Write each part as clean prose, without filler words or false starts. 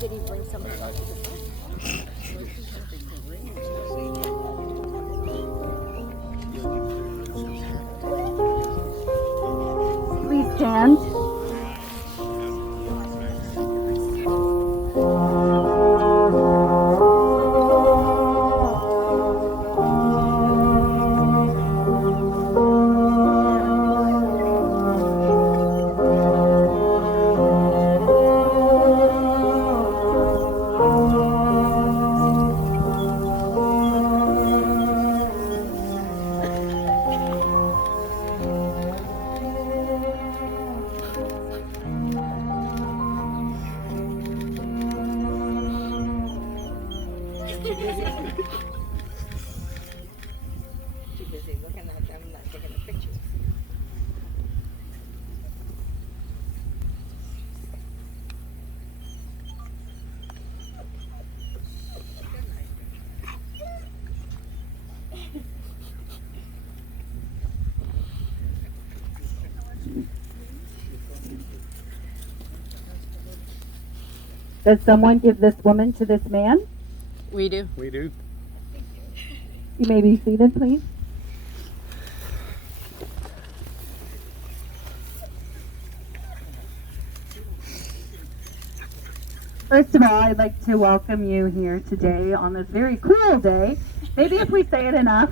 Did he bring something out to the front? Please stand. Too busy looking at them, not taking the pictures. Does someone give this woman to this man? We do. We do. You may be seated, please. First of all, I'd like to welcome you here today on this very cool day. Maybe if we say it enough,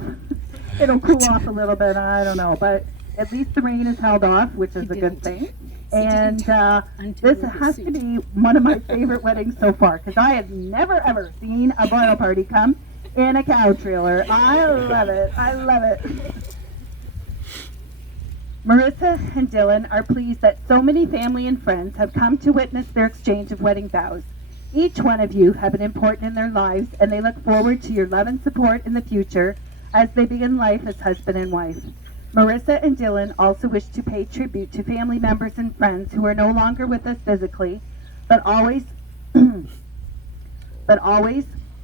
it'll cool off a little bit. I don't know, but at least the rain is held off, which is a good thing. And this has to be one of my favorite weddings so far, because I have never ever seen a bridal party come in a cow trailer. I love it. I love it. Marissa and Dylan are pleased that so many family and friends have come to witness their exchange of wedding vows. Each one of you have been important in their lives, and they look forward to your love and support in the future as they begin life as husband and wife. Marissa and Dylan also wish to pay tribute to family members and friends who are no longer with us physically, but always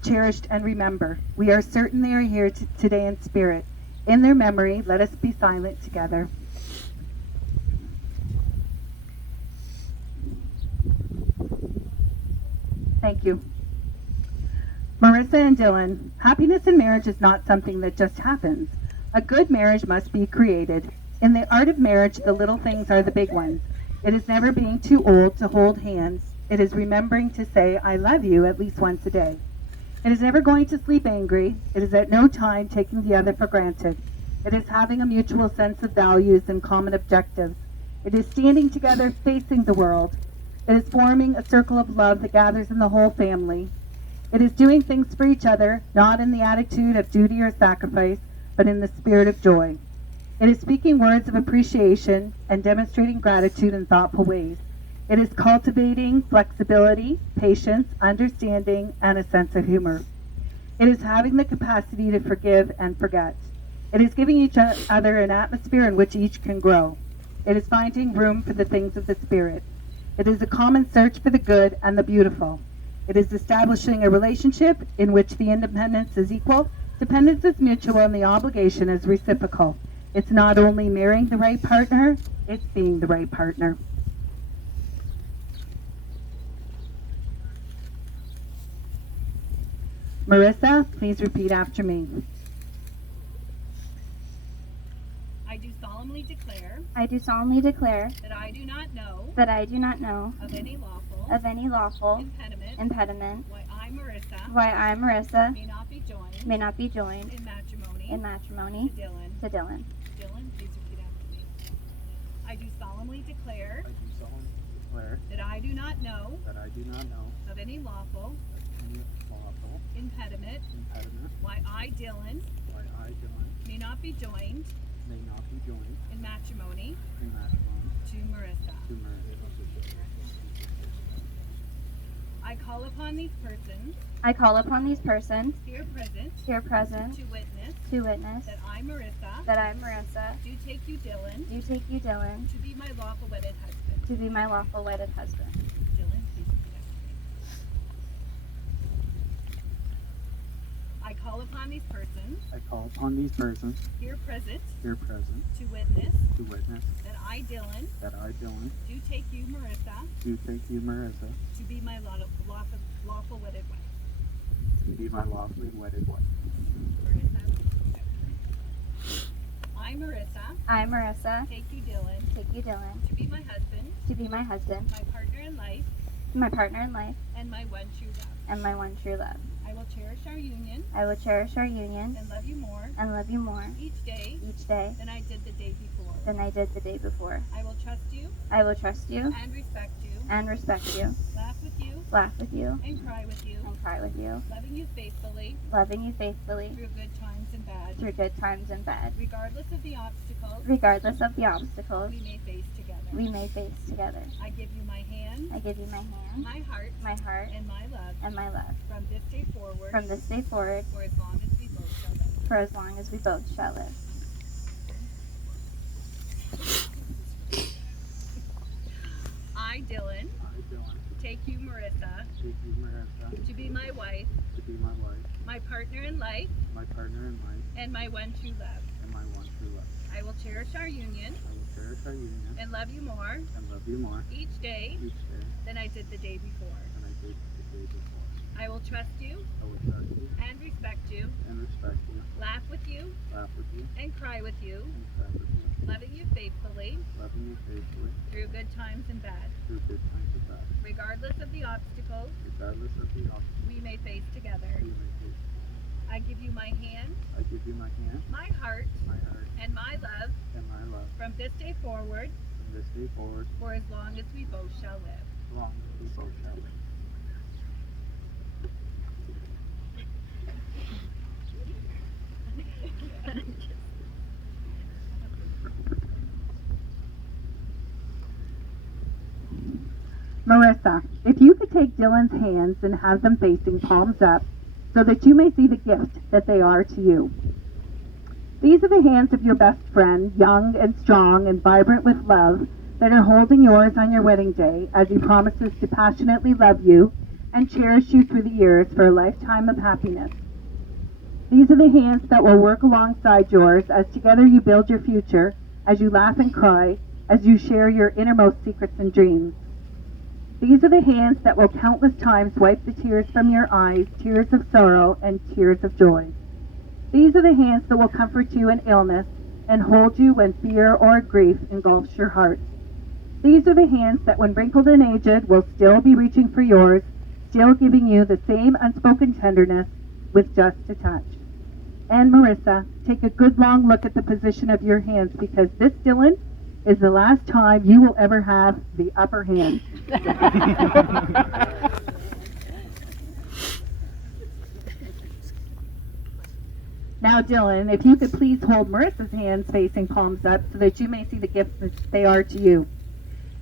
cherished and remember. We are certain they are here today in spirit. In their memory, let us be silent together. Thank you. Marissa and Dylan, happiness in marriage is not something that just happens. A good marriage must be created. In the art of marriage, the little things are the big ones. It is never being too old to hold hands. It is remembering to say, I love you at least once a day. It is never going to sleep angry. It is at no time taking the other for granted. It is having a mutual sense of values and common objectives. It is standing together facing the world. It is forming a circle of love that gathers in the whole family. It is doing things for each other, not in the attitude of duty or sacrifice, but in the spirit of joy. It is speaking words of appreciation and demonstrating gratitude in thoughtful ways. It is cultivating flexibility, patience, understanding, and a sense of humor. It is having the capacity to forgive and forget. It is giving each other an atmosphere in which each can grow. It is finding room for the things of the spirit. It is a common search for the good and the beautiful. It is establishing a relationship in which the independence is equal, dependence is mutual, and the obligation is reciprocal. It's not only marrying the right partner, it's being the right partner. Marissa, please repeat after me. I do solemnly declare I do solemnly declare that I do not know that I do not know of any lawful impediment why I, Marissa, may not be joined in in matrimony to Dylan. to Dylan. Dylan, please repeat after me. I do solemnly declare that I do not know of any lawful impediment why I, Dylan, may not be joined in matrimony to Marissa. I call upon these persons here present to witness that I, Marissa, do take you, Dylan, to be my lawful wedded husband. Dylan, please repeat after me. I call upon these persons here present to witness that I, Dylan, do take you, Marissa, to be my lawful wedded wife. to be my lawfully wedded wife. Marissa. I, Marissa, take you, Dylan, to be my husband, to be my husband, my partner in life, my partner in life, and my one true love. and my one true love. I will cherish our union I will cherish our union and love you more each day than I did the day before. than I did the day before. I will trust you I will trust you and respect you, and respect you, laugh with you laugh with you, and cry with you, and cry with you, loving you faithfully loving you faithfully through good times and bad, through good times and bad. regardless of the obstacles Regardless of the obstacles we may face together. we may face together. I give you my hand, I give you my hand, my heart, my heart, and my love and my love. from this day forward From this day forward, for as long as we both shall live. for as long as we both shall live. I, Dylan, I, Dylan, take you, Marissa, take you, Marissa, to be my wife, to be my wife, my partner in life, my partner in life, and my one true love. and my one true love. I will cherish our union I will cherish our union and love you more and love you more each day each day than I did the day before. than I did the day before. I will trust you I will trust you and respect you, and respect you, laugh with you laugh with you, and cry with you, and cry with you, loving you faithfully loving you faithfully through good times and bad, through good times and bad, regardless of the obstacles regardless of the obstacles we may face together. we may face. I give you my hand, I give you my hand, my heart, my heart, and my love and my love from this day forward from this day forward, for as long as we both shall live. as long as we both shall live. Marissa, if you could take Dylan's hands and have them facing palms up so that you may see the gift that they are to you. These are the hands of your best friend, young and strong and vibrant with love, that are holding yours on your wedding day as he promises to passionately love you and cherish you through the years for a lifetime of happiness. These are the hands that will work alongside yours as together you build your future, as you laugh and cry, as you share your innermost secrets and dreams. These are the hands that will countless times wipe the tears from your eyes, tears of sorrow and tears of joy. These are the hands that will comfort you in illness and hold you when fear or grief engulfs your heart. These are the hands that, when wrinkled and aged, will still be reaching for yours, still giving you the same unspoken tenderness with just a touch. And Marissa, take a good long look at the position of your hands, because this, Dylan, is the last time you will ever have the upper hand. Now, Dylan, if you could please hold Marissa's hands facing palms up so that you may see the gifts that they are to you.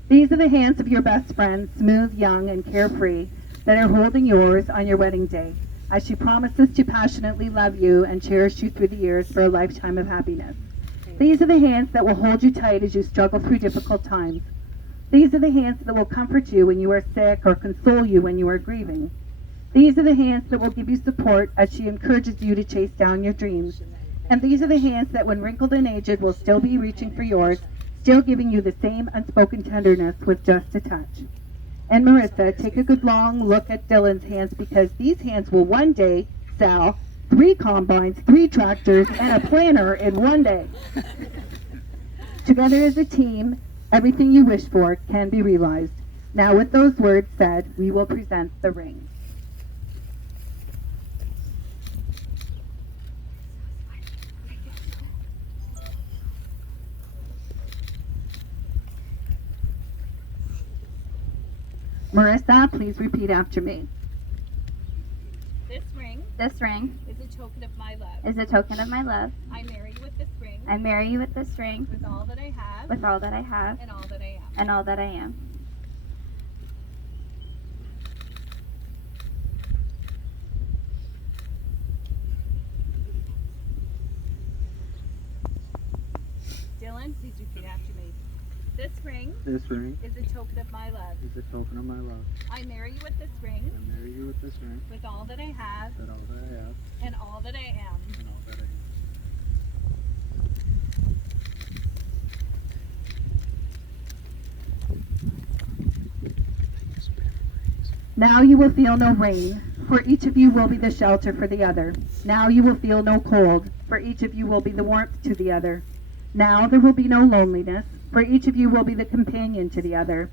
These are the hands of your best friend, smooth, young, and carefree, that are holding yours on your wedding day, as she promises to passionately love you and cherish you through the years for a lifetime of happiness. These are the hands that will hold you tight as you struggle through difficult times. These are the hands that will comfort you when you are sick or console you when you are grieving. These are the hands that will give you support as she encourages you to chase down your dreams. And these are the hands that, when wrinkled and aged, will still be reaching for yours, still giving you the same unspoken tenderness with just a touch. And Marissa, take a good long look at Dylan's hands, because these hands will one day sell 3 combines, 3 tractors, and a planter in one day. Together as a team, everything you wish for can be realized. Now, with those words said, we will present the ring. Marissa, please repeat after me. This ring This ring is a token of my love. is a token of my love. I marry you with this ring I marry you with this ring, with all that I have with all that I have and all that I am. and all that I am. Dylan, please repeat after me. This ring This ring is a token of my love. is a token of my love. I marry you with this ring I marry you with this ring, with all that I have that all that I have, and all that I am. and all that I am. Now you will feel no rain, for each of you will be the shelter for the other. Now you will feel no cold, for each of you will be the warmth to the other. Now there will be no loneliness, for each of you will be the companion to the other.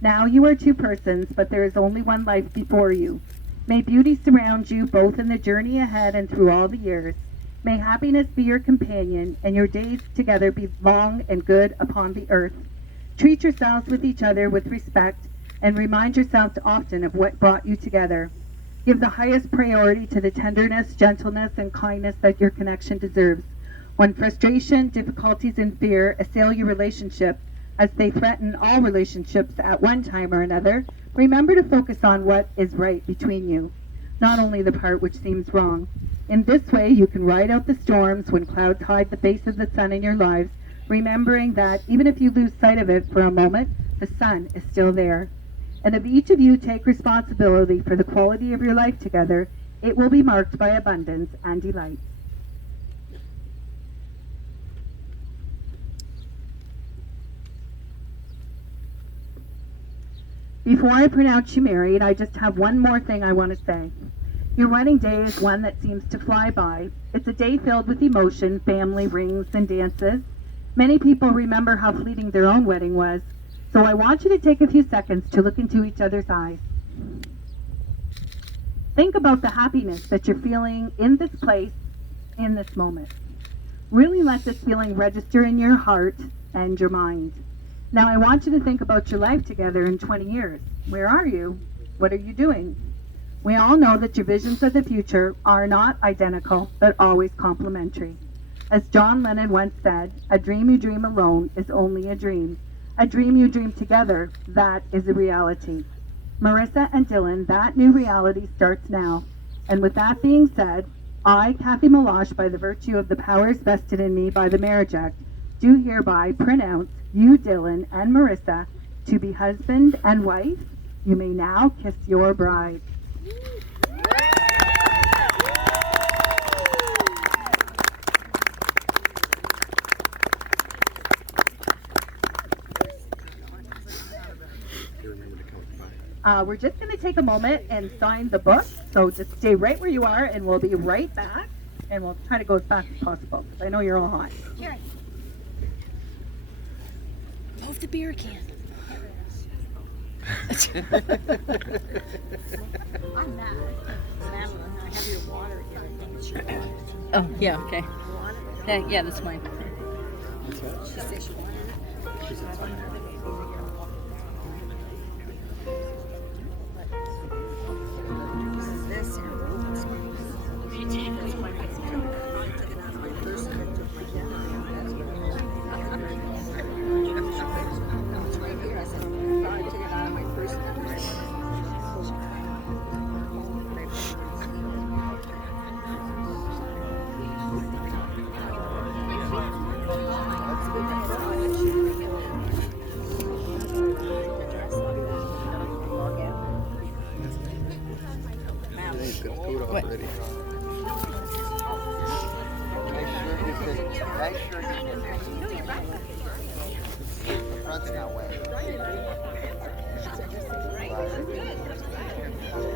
Now you are two persons, but there is only one life before you. May beauty surround you both in the journey ahead and through all the years. May happiness be your companion, and your days together be long and good upon the earth. Treat yourselves with each other with respect, and remind yourselves often of what brought you together. Give the highest priority to the tenderness, gentleness, and kindness that your connection deserves. When frustration, difficulties, and fear assail your relationship, as they threaten all relationships at one time or another, remember to focus on what is right between you, not only the part which seems wrong. In this way, you can ride out the storms when clouds hide the face of the sun in your lives, remembering that even if you lose sight of it for a moment, the sun is still there. And if each of you take responsibility for the quality of your life together, it will be marked by abundance and delight. Before I pronounce you married, I just have one more thing I want to say. Your wedding day is one that seems to fly by. It's a day filled with emotion, family, rings, and dances. Many people remember how fleeting their own wedding was, so I want you to take a few seconds to look into each other's eyes. Think about the happiness that you're feeling in this place, in this moment. Really let this feeling register in your heart and your mind. Now I want you to think about your life together in 20 years. Where are you? What are you doing? We all know that your visions of the future are not identical, but always complementary. As John Lennon once said, a dream you dream alone is only a dream. A dream you dream together, that is a reality. Marissa and Dylan, that new reality starts now. And with that being said, I, Kathy Malash, by the virtue of the powers vested in me by the Marriage Act, do hereby pronounce you, Dylan and Marissa, to be husband and wife. You may now kiss your bride. We're just going to take a moment and sign the book, so just stay right where you are, and we'll be right back, and we'll try to go as fast as possible, because I know you're all hot. Here. Move the beer can. I'm not. Madeline, I have your water here. I think it's your water. Oh, yeah, okay. Yeah, that's mine. She said she wanted it. She said it's fine. What? The front's not wet.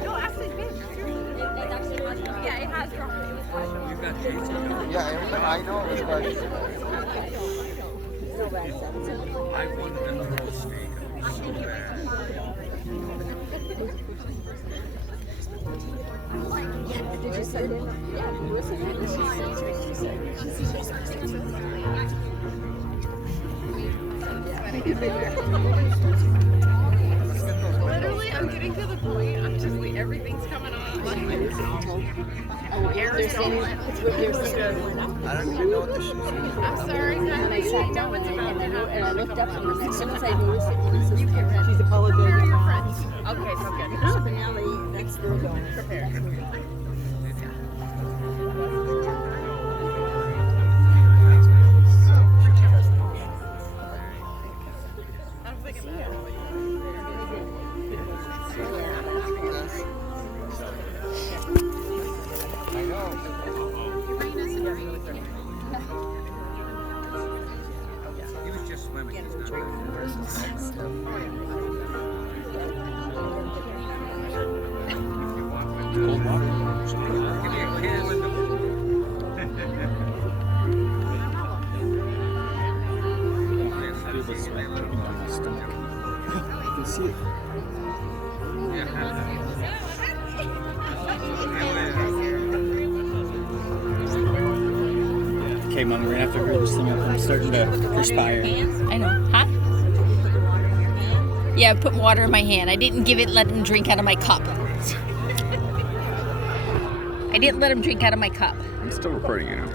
No, actually, yeah, it has property. Yeah, I know it was hard. I wanted another steak. I was so bad. Did you send it? Yeah, you listened to Literally, I'm getting to the point. I'm just like, everything's coming off. Oh, they're saying it's what they're saying. I don't even know what the shoes are. I'm sorry, And I guys. sat down and I looked up, and as soon as I noticed it, she's Where are apologizing. your friends? Okay, so good. So now the next girl going. Prepare. I was thinking that. I know. He was just swimming. He's not Okay, Mom, we're gonna have to hurry this thing up. I'm starting to perspire. I know. Huh? Yeah, I put water in my hand. I didn't let him drink out of my cup. I didn't let him drink out of my cup. I'm still recording, you know.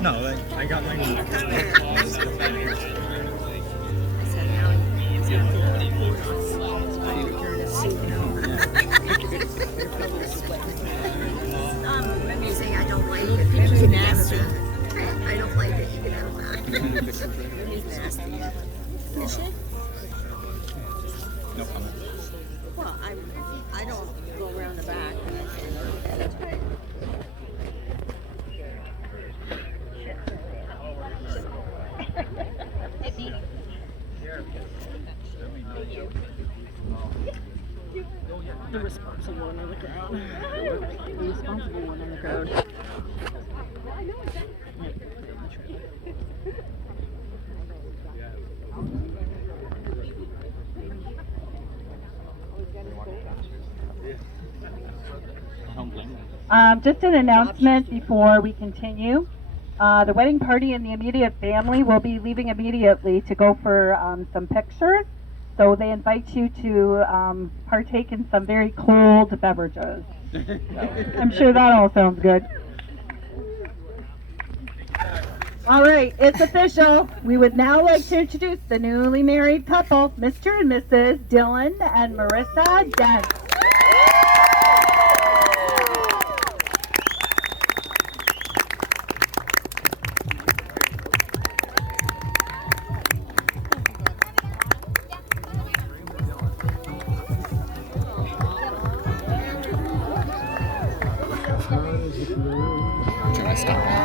No, I got my. When you say I don't like it, he's nasty. I don't like it. You can have that. He's nasty. Is she? No comment. Well, I don't go around the back. The responsible one in the crowd. The responsible one in the crowd. Just an announcement before we continue. The wedding party and the immediate family will be leaving immediately to go for some pictures. So they invite you to partake in some very cold beverages. I'm sure that all sounds good. All right, it's official. We would now like to introduce the newly married couple, Mr. and Mrs. Dylan and Marissa Dent. Should I stop?